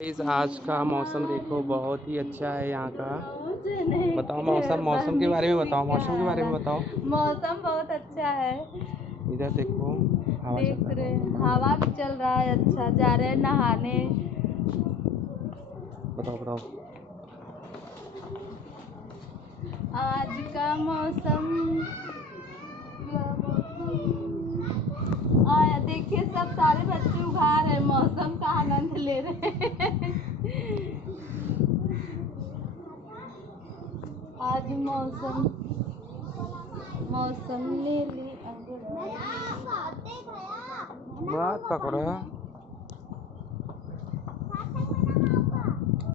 इस आज का मौसम देखो बहुत ही अच्छा है यहाँ का। बताओ मौसम के बारे में बताओ, मौसम के बारे में बताओ। मौसम बहुत अच्छा है। इधर देखो हवा चल देख रहा रहे है। हवा भी चल रहा है, अच्छा जा रहे हैं नहाने। बताओ बताओ। आज का मौसम आया, देखिए सब सारे बच्चे उघार है, मौसम का आनंद ले रहे हैं। आज मौसम ले ली बात पकड़ो।